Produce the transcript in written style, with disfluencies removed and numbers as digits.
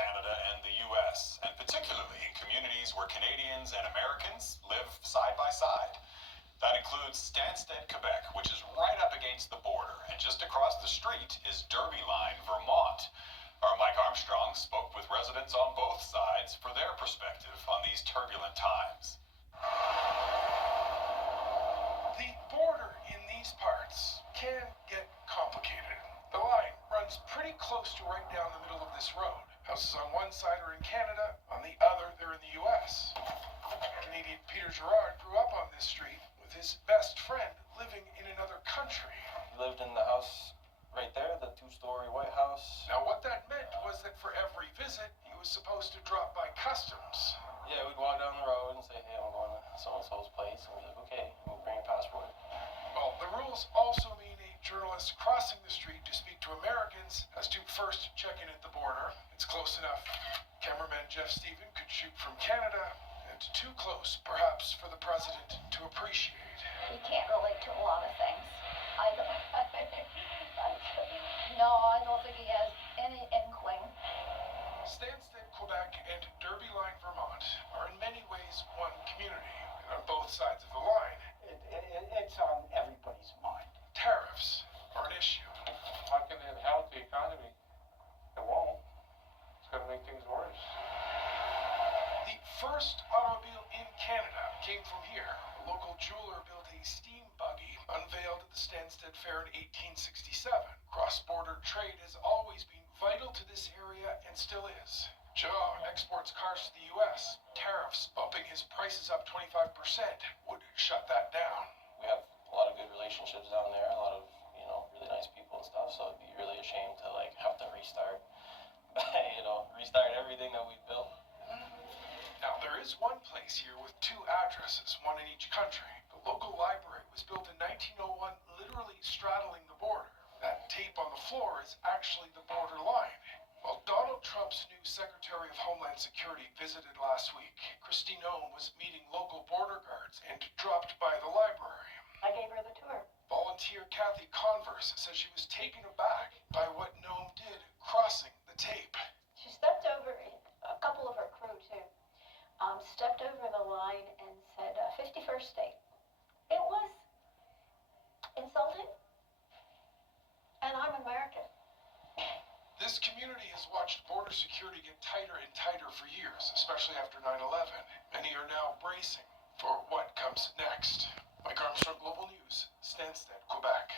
Canada and the U.S., and particularly in communities where Canadians and Americans live side by side. That includes Stansted, Quebec, which is right up against the border, and just across the street is Derby Line, Vermont. Our Mike Armstrong spoke with residents on both sides for their perspective on these turbulent times. The border in these parts can get complicated. The line runs pretty close to right down the middle of this road. Houses on one side are in Canada, on the other they're in the U.S. Canadian Peter Gerard grew up on this street with his best friend living in another country. He lived in the house right there, the two-story White House. Now what that meant was that for every visit, he was supposed to drop by customs. Yeah, we'd walk down the road and say, hey, I'm going to so-and-so's place. And we'd be like, okay, we'll bring your passport. Well, the rules also mean a journalist crossing the street to speak to Americans has to first check in at the border. It's close enough. Cameraman Jeff Stephen could shoot from Canada, and too close, perhaps, for the president to appreciate. He can't relate to a lot of things. I don't think he has any inkling. Stansted, Quebec, and Derby Line, Vermont are in many ways one community, and on both sides of the line, it's on everybody's mind. Tariffs are an issue. How can it help the economy? It won't. It's going to make things worse. The first automobile in Canada came from here. A local jeweler built a steam buggy unveiled at the Stansted Fair in 1867. Cross-border trade has always been vital to this area and still is. Joe exports cars to the U.S. Tariffs bumping his prices up 25% would shut that down. We have a lot of good relationships down there, a lot of, really nice people and stuff, so it'd be really a shame to, have to restart, restart everything that we built. Now, there is one place here with two addresses, one in each country. The local library was built in 1901, literally straddling the border. That tape on the floor is actually the border line. While Donald Trump's new Secretary of Homeland Security visited last week, Kristi Noem was meeting local border guards and dropped by the library. I gave her the tour. Volunteer Kathy Converse says she was taken aback by what Noem did crossing the tape. She stepped over, a couple of her crew too, stepped over the line and said, 51st state. It was insulting, and I'm American. This community has watched border security get tighter and tighter for years, especially after 9/11. Many are now bracing for what comes next. Mike Armstrong, Global News, Stansted, Quebec.